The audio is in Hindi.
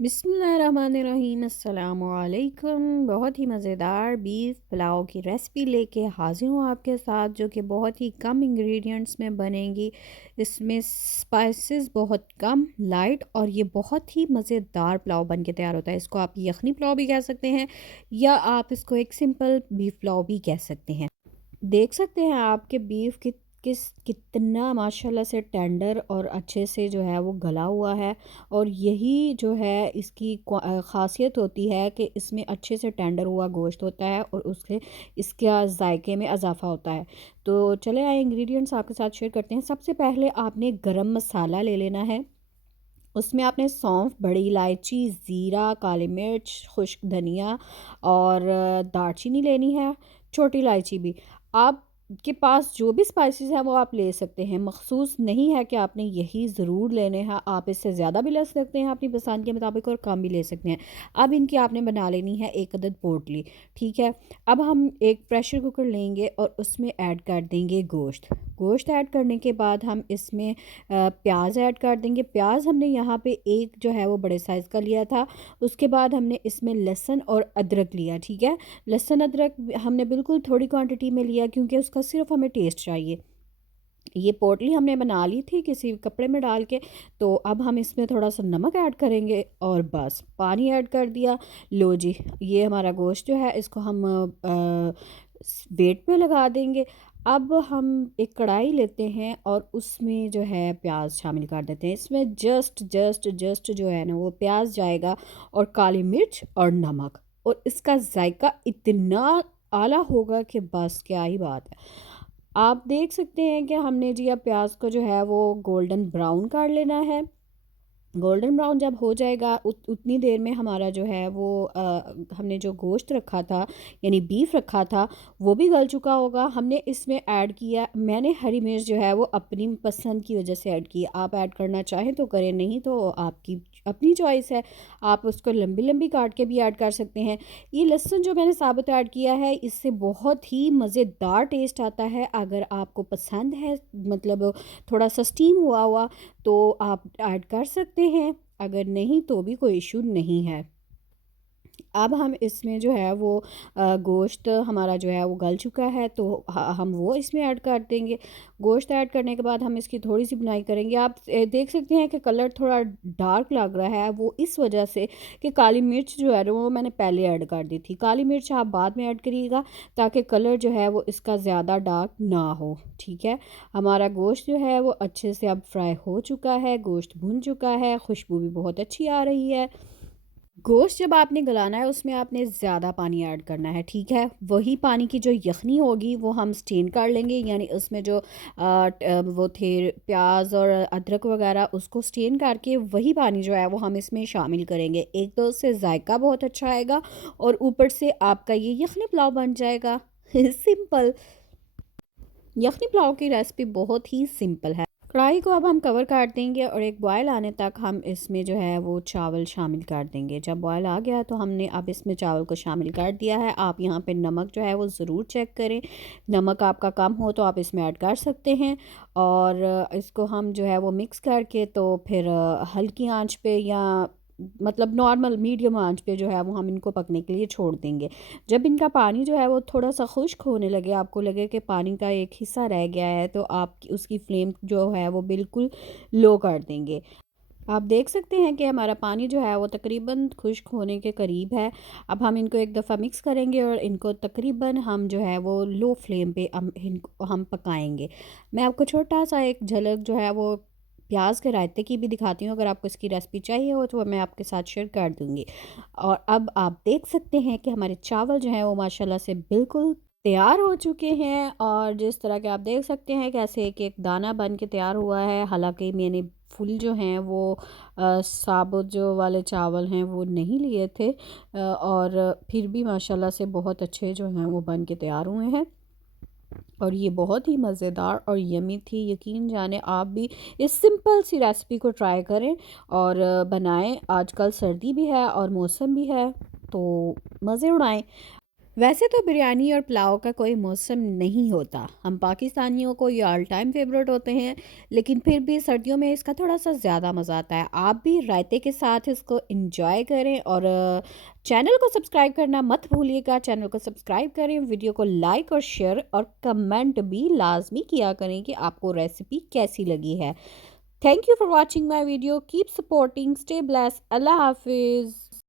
बिस्मिल्लाहिर्रहमानिर्रहीम अस्सलामुअलैकुम। बहुत ही मज़ेदार बीफ पुलाव की रेसिपी लेके हाज़िर हूँ आपके साथ, जो कि बहुत ही कम इंग्रेडिएंट्स में बनेगी। इसमें स्पाइसेस बहुत कम, लाइट, और ये बहुत ही मज़ेदार पुलाव बन के तैयार होता है। इसको आप यखनी पुलाव भी कह सकते हैं, या आप इसको एक सिंपल बीफ पुलाव भी कह सकते हैं। देख सकते हैं आपके बीफ कितना माशाल्लाह से टेंडर और अच्छे से जो है वो गला हुआ है। और यही जो है इसकी ख़ासियत होती है कि इसमें अच्छे से टेंडर हुआ गोश्त होता है, और उससे इसका जायके में इजाफ़ा होता है। तो चले आए इंग्रेडिएंट्स आपके साथ शेयर करते हैं। सबसे पहले आपने गरम मसाला ले लेना है। उसमें आपने सौंफ, बड़ी इलायची, ज़ीरा, काली मिर्च, खुश्क धनिया और दालचीनी लेनी है, छोटी इलायची भी। आपके पास जो भी स्पाइसेस हैं वो आप ले सकते हैं, मखसूस नहीं है कि आपने यही ज़रूर लेने हैं। आप इससे ज़्यादा भी ले सकते हैं अपनी पसंद के मुताबिक, और कम भी ले सकते हैं। अब इनकी आपने बना लेनी है एक अदद पोटली। ठीक है। अब हम एक प्रेशर कुकर लेंगे और उसमें ऐड कर देंगे गोश्त। गोश्त ऐड करने के बाद हम इसमें प्याज ऐड कर देंगे। प्याज हमने यहाँ पे एक जो है वो बड़े साइज़ का लिया था। उसके बाद हमने इसमें लहसुन और अदरक लिया। ठीक है। लहसुन अदरक हमने बिल्कुल थोड़ी क्वांटिटी में लिया, क्योंकि उसका सिर्फ हमें टेस्ट चाहिए। ये पोटली हमने बना ली थी किसी कपड़े में डाल के। तो अब हम इसमें थोड़ा सा नमक ऐड करेंगे और बस पानी ऐड कर दिया। लो जी, ये हमारा गोश्त जो है इसको हम वेट पे लगा देंगे। अब हम एक कढ़ाई लेते हैं और उसमें जो है प्याज शामिल कर देते हैं। इसमें जस्ट जस्ट जस्ट जो है ना वो प्याज जाएगा, और काली मिर्च और नमक, और इसका जायका इतना आला होगा कि बस क्या ही बात है। आप देख सकते हैं कि हमने जी अब प्याज को जो है वो गोल्डन ब्राउन कर लेना है। गोल्डन ब्राउन जब हो जाएगा उतनी देर में हमारा जो है वो हमने जो गोश्त रखा था, यानी बीफ रखा था, वो भी गल चुका होगा। हमने इसमें ऐड किया, मैंने हरी मिर्च जो है वो अपनी पसंद की वजह से ऐड की। आप ऐड करना चाहें तो करें, नहीं तो आपकी अपनी चॉइस है। आप उसको लंबी लंबी काट के भी ऐड कर सकते हैं। ये लहसुन जो मैंने साबुत ऐड किया है, इससे बहुत ही मज़ेदार टेस्ट आता है। अगर आपको पसंद है, मतलब थोड़ा सा स्टीम हुआ हुआ, तो आप ऐड कर सकते हैं। अगर नहीं तो भी कोई इशू नहीं है। अब हम इसमें जो है वो गोश्त हमारा जो है वो गल चुका है, तो हम वो इसमें ऐड कर देंगे। गोश्त ऐड करने के बाद हम इसकी थोड़ी सी बुनाई करेंगे। आप देख सकते हैं कि कलर थोड़ा डार्क लग रहा है, वो इस वजह से कि काली मिर्च जो है ना वो मैंने पहले ऐड कर दी थी। काली मिर्च आप बाद में ऐड करिएगा, ताकि कलर जो है वो इसका ज़्यादा डार्क ना हो। ठीक है। हमारा गोश्त जो है वो अच्छे से अब फ्राई हो चुका है, गोश्त भुन चुका है, खुशबू भी बहुत अच्छी आ रही है। गोश्त जब आपने गलाना है उसमें आपने ज़्यादा पानी ऐड करना है। ठीक है। वही पानी की जो यखनी होगी वो हम स्टेन कर लेंगे, यानी उसमें जो वो थे प्याज और अदरक वगैरह, उसको स्टेन करके वही पानी जो है वो हम इसमें शामिल करेंगे। एक तो उससे जायका बहुत अच्छा आएगा, और ऊपर से आपका ये यखनी पुलाव बन जाएगा। सिंपल। यखनी पुलाव की रेसिपी बहुत ही सिंपल है। कढ़ाई को अब हम कवर कर देंगे, और एक बॉयल आने तक हम इसमें जो है वो चावल शामिल कर देंगे। जब बॉयल आ गया तो हमने अब इसमें चावल को शामिल कर दिया है। आप यहाँ पे नमक जो है वो ज़रूर चेक करें। नमक आपका कम हो तो आप इसमें ऐड कर सकते हैं। और इसको हम जो है वो मिक्स करके, तो फिर हल्की आंच पे, या मतलब नॉर्मल मीडियम आंच पे जो है वो हम इनको पकने के लिए छोड़ देंगे। जब इनका पानी जो है वो थोड़ा सा खुश्क होने लगे, आपको लगे कि पानी का एक हिस्सा रह गया है, तो आप उसकी फ्लेम जो है वो बिल्कुल लो कर देंगे। आप देख सकते हैं कि हमारा पानी जो है वो तकरीबन खुश्क होने के करीब है। अब हम इनको एक दफ़ा मिक्स करेंगे, और इनको तकरीबन हम जो है वो लो फ्लेम पे इनको हम पकाएंगे। मैं आपको छोटा सा एक झलक जो है वो प्याज के रायते की भी दिखाती हूँ। अगर आपको इसकी रेसिपी चाहिए हो तो मैं आपके साथ शेयर कर दूँगी। और अब आप देख सकते हैं कि हमारे चावल जो हैं वो माशाल्लाह से बिल्कुल तैयार हो चुके हैं, और जिस तरह के आप देख सकते हैं कैसे एक एक दाना बन के तैयार हुआ है। हालांकि मैंने फुल जो हैं वो साबुत जो वाले चावल हैं वो नहीं लिए थे, और फिर भी माशाल्लाह से बहुत अच्छे जो हैं वो बन के तैयार हुए हैं। और ये बहुत ही मज़ेदार और यमी थी। यकीन जाने आप भी इस सिंपल सी रेसिपी को ट्राई करें और बनाएं। आजकल सर्दी भी है और मौसम भी है, तो मज़े उड़ाएं। वैसे तो बिरयानी और पुलाव का कोई मौसम नहीं होता, हम पाकिस्तानियों को ये ऑल टाइम फेवरेट होते हैं, लेकिन फिर भी सर्दियों में इसका थोड़ा-सा ज़्यादा मज़ा आता है। आप भी रायते के साथ इसको एन्जॉय करें और चैनल को सब्सक्राइब करना मत भूलिएगा। चैनल को सब्सक्राइब करें, वीडियो को लाइक और शेयर और कमेंट भी लाज़मी किया करें कि आपको रेसिपी कैसी लगी है। Thank you for watching my video, keep supporting, stay blessed, अल्लाह हाफ़िज़।